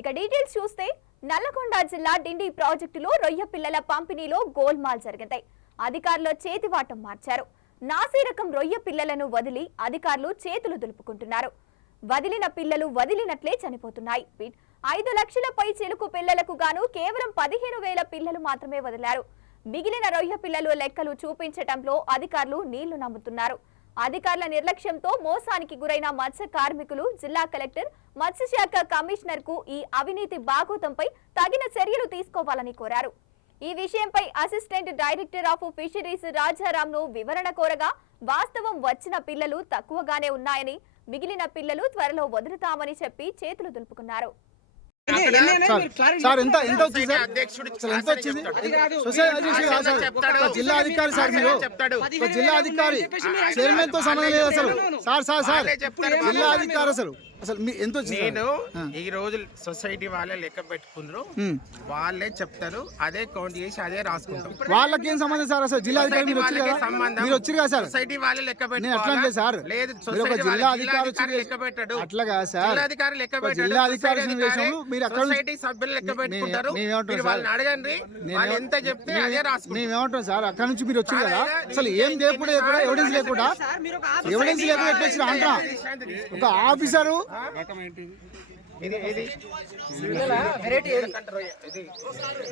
ఇక డీటెయిల్స్ చూస్తే నల్లగొండ జిల్లా డిండి ప్రాజెక్టులో రొయ్య పిల్లల పంపిణీలో గోల్మాల్ జరిగింది. అధికారులు చేతివాటం మార్చారు. నాసిరకం రొయ్య పిల్లలను వదిలి అధికారులు చేతులు దులుపుకుంటున్నారు. వదిలిన పిల్లలు వదిలినట్లే చనిపోతున్నాయి. 5 లక్షల పై చిలుకు పిల్లలకు గాను కేవలం 15,000 పిల్లలు మాత్రమే వదిలారు. మిగిలిన రొయ్య పిల్లలు లెక్కలు చూపించటంలో అధికారులు నీళ్లు నమ్ముతున్నారు. అధికారుల నిర్లక్ష్యంతో మోసానికి గురైన మత్స్య కార్మికులు జిల్లా కలెక్టర్, మత్స్యశాఖ కమిషనర్ కు ఈ అవినీతి బాగోతంపై తగిన చర్యలు తీసుకోవాలని కోరారు. ఈ విషయంపై అసిస్టెంట్ డైరెక్టర్ ఆఫ్ ఫిషరీస్ రాజారాంను వివరణ కోరగా వాస్తవం వచ్చిన పిల్లలు తక్కువగానే ఉన్నాయని, మిగిలిన పిల్లలు త్వరలో వదులుతామని చెప్పి చేతులు దులుపుకున్నారు. జిల్లా అధికారి సార్, మీరు జిల్లా అధికారి చైర్మన్ తో సంబంధం లేదు అసలు. సార్ జిల్లా అధికారి అసలు ఎంత వచ్చింది? నేను ఈ రోజు సొసైటీ వాళ్ళే లెక్క పెట్టుకున్నారు, వాళ్ళే చెప్తారు, అదే కౌంట్ చేసి అదే రాసుకుంటాం. వాళ్ళకి ఏం సంబంధం సార్? అసలు జిల్లా అధికారి మీరు వచ్చి కదా సార్? సొసైటీ వాళ్ళే లెక్క నేను అట్లా సార్, లేదు జిల్లా అధికారి లెక్క పెట్టాడు, అట్లాగా సార్. జిల్లా అధికారి లెక్క పెట్టాడు, జిల్లా అధికారి మీరు అక్కడ సొసైటీ సభ్యులు లెక్క పెట్టుకుంటారు. వాళ్ళని అడగండి, వాళ్ళు ఎంత చెప్తే అదే రాసుకుంటాం. మేమేమంటాం సార్, అక్కడ నుంచి మీరు వచ్చి కదా అసలు ఏం లేకుండా ఎవిడెన్స్ లేకుండా ఎట్లా అంటా ఒక ఆఫీసరు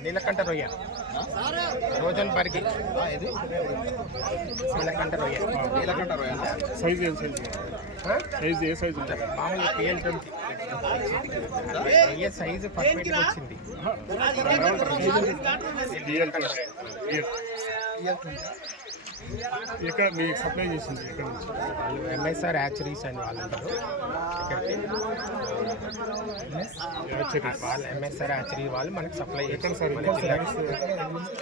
నీలకంఠ రొయ్య, రోజన్ బర్గి నీలకంఠ రొయ్య. మామూలు PL20 రొయ్య సైజు పర్ఫెక్ట్గా వచ్చింది. ఇక్కడ మీకు సప్లై చేసింది ఇక్కడ నుంచి MSR హ్యాచరీస్ అని వాళ్ళు ఉంటారు. వాళ్ళు MSR హ్యాచరీ వాళ్ళు మనకి సప్లై చేస్తారు సార్.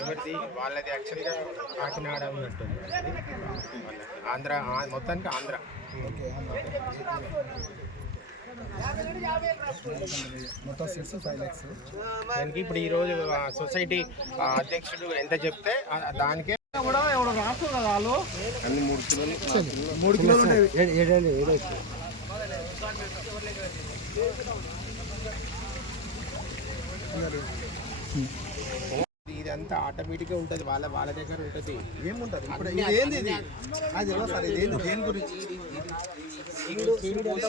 ఎవరిది వాళ్ళది యాక్చువల్గా కాకినాడ ఉన్నట్టు, ఆంధ్ర, మొత్తానికి ఆంధ్ర. దానికి ఇప్పుడు ఈరోజు సొసైటీ అధ్యక్షుడు ఎంత చెప్తే దానికే కూడా ఎవరు రాసు కదా వాళ్ళు అన్ని 3 కిలోలు ఇదంతా ఆటోమేటిక్గా ఉంటుంది, వాళ్ళ దగ్గర ఉంటుంది. ఏముంటుంది ఇప్పుడు? ఏంది ఇది? అది తెలియదు సార్, ఇది ఏంది, దేని గురించి?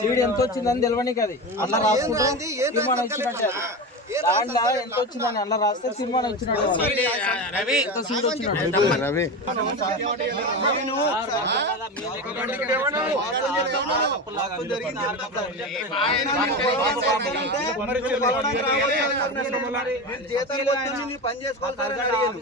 సీడ్ ఎంత వచ్చిందని తెలియనికి అది అలా రాసుకుంటాం. తీర్మానం ఇచ్చినట్టే దాంట్లో ఎంత వచ్చిందని అలా రాస్తే తీర్మానం ఇచ్చినట్టు. పని చేసుకోవాలి.